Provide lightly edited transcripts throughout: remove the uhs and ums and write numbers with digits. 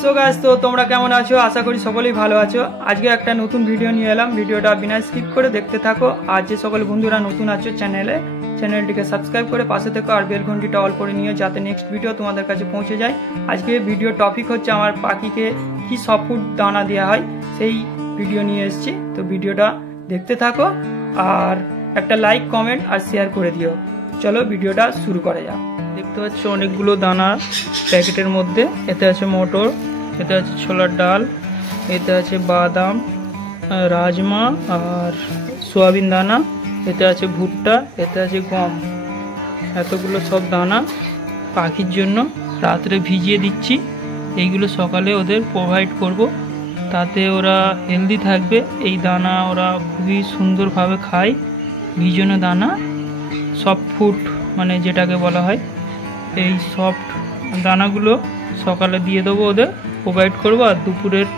So guys तो তোমরা কেমন আছো আশা করি সকলেই ভালো আছো। আজকে একটা নতুন ভিডিও নিয়ে এলাম, ভিডিওটা বিনা স্কিপ করে দেখতে থাকো। আর যে সকল বন্ধুরা নতুন আছো চ্যানেলটিকে সাবস্ক্রাইব করে পাশে থেকো আর বেল ঘন্টিটা অল করে নিও যাতে নেক্সট ভিডিও তোমাদের কাছে পৌঁছে যায়। আজকে ভিডিও টপিক হচ্ছে আমার পাখিকে কি সফট ফুড দানা দেওয়া হয় সেই ভিডিও নিয়ে এসেছি। তো ভিডিওটা দেখতে থাকো আর একটা লাইক কমেন্ট আর শেয়ার করে দিও। চলো ভিডিওটা শুরু করা যাক। দেখতে পাচ্ছ অনেকগুলো দানা প্যাকেটের মধ্যে, এতে আছে মটর, এতে আছে ছোলার ডাল, এতে আছে বাদাম, রাজমা আর সোয়াবিন দানা, এতে আছে ভুট্টা, এতে আছে গম। এতগুলো সব দানা পাখির জন্য রাত্রে ভিজিয়ে দিচ্ছি। এইগুলো সকালে ওদের প্রোভাইড করব, তাতে ওরা হেলদি থাকবে। এই দানা ওরা খুবই সুন্দরভাবে খায়, ভিজানো দানা সফট ফুড মানে যেটাকে বলা হয়। এই সফট দানাগুলো সকালে দিয়ে দেবো, ওদের প্রোভাইড করবো। আর দুপুরের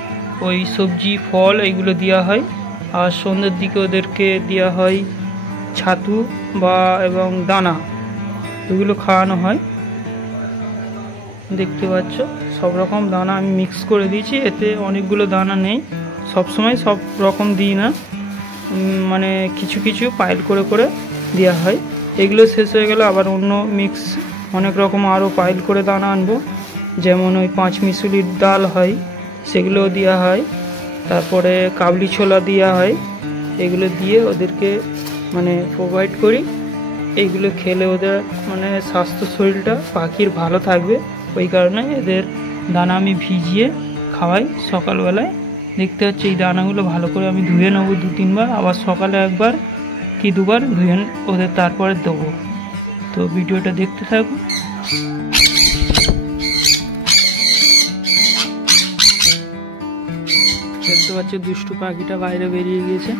ওই সবজি ফল এইগুলো দেওয়া হয়। আর সন্ধ্যের দিকে ওদেরকে দেওয়া হয় ছাতু বা এবং দানা, এগুলো খাওয়ানো হয়। দেখতে পাচ্ছ সব রকম দানা আমি মিক্স করে দিয়েছি। এতে অনেকগুলো দানা নেই, সবসময় সব রকম দিই না, মানে কিছু কিছু পাইল করে করে দেওয়া হয়। এগুলো শেষ হয়ে গেলে আবার অন্য মিক্স অনেক রকম আরও পাইল করে দানা আনবো। যেমন ওই 5 মিশুলির ডাল হয় সেগুলোও দেওয়া হয়, তারপরে কাবলি ছোলা দেওয়া হয়। এগুলো দিয়ে ওদেরকে মানে প্রোভাইড করি। এইগুলো খেলে ওদের মানে স্বাস্থ্য শরীরটা পাখির ভালো থাকবে, ওই কারণে এদের দানা আমি ভিজিয়ে খাওয়াই সকালবেলায়। দেখতে হচ্ছে এই দানাগুলো ভালো করে আমি ধুয়ে নেবো 2-3 বার, আবার সকালে একবার কি 2 বার ধুয়ে ওদের তারপরে দেবো। তো ভিডিওটা দেখতে থাকো। দেখতে পাচ্ছ দুষ্টু পাখিটা বাইরে বেরিয়ে গিয়েছে,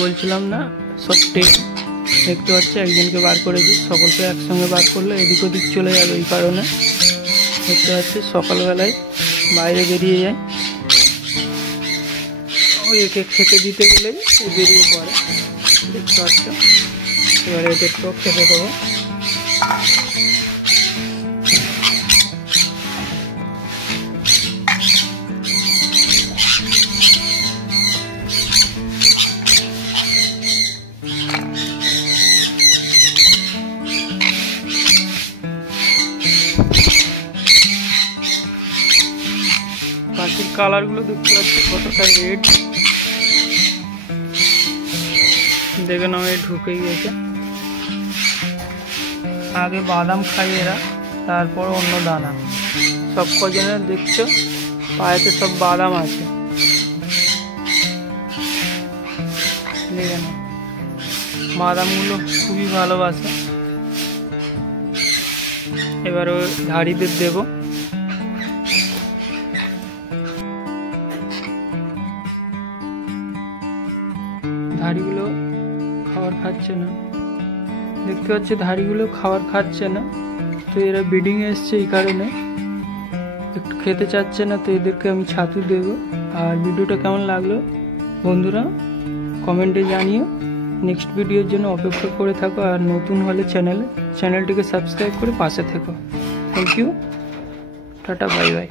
বলছিলাম না সব দেখতে পাচ্ছে একজনকে বার করেছি, সকলকে একসঙ্গে বার করলে এদিক ওদিক চলে যাবে। এই কারণে দেখতে পাচ্ছি সকালবেলায় বাইরে বেরিয়ে যায়। ওই একে খেতে দিতে গেলেই বেরিয়ে পড়ে, দেখতে পাচ্ছ। এবারে এদেরকেও খেতে দেবো। পাখির কালারগুলো দেখতে পাচ্ছি কতটা রেড, দেখে নাও ঢুকে গিয়েছে। আগে বাদাম খাই এরা, তারপর অন্য দানা। সব কজনের দেখছো পায়েতে সব বাদাম আছে, দেখে নাও। বাদামগুলো খুবই ভালোবাসে। এবার ওই ধাড়িদের দেবো। ধাড়িগুলো খাবার খাচ্ছে না, দেখতে পাচ্ছি ধাড়িগুলো খাবার খাচ্ছে না। তো এরা ব্রিডিং এসছে, এই কারণে একটু খেতে চাচ্ছে না। তো এদেরকে আমি ছাতু দেবো। আর ভিডিওটা কেমন লাগলো বন্ধুরা কমেন্টে জানিও। নেক্সট ভিডিওর জন্য অপেক্ষা করে থাকো। আর নতুন হলে চ্যানেলটিকে সাবস্ক্রাইব করে পাশে থেকো। থ্যাংক ইউ, টাটা, বাই বাই।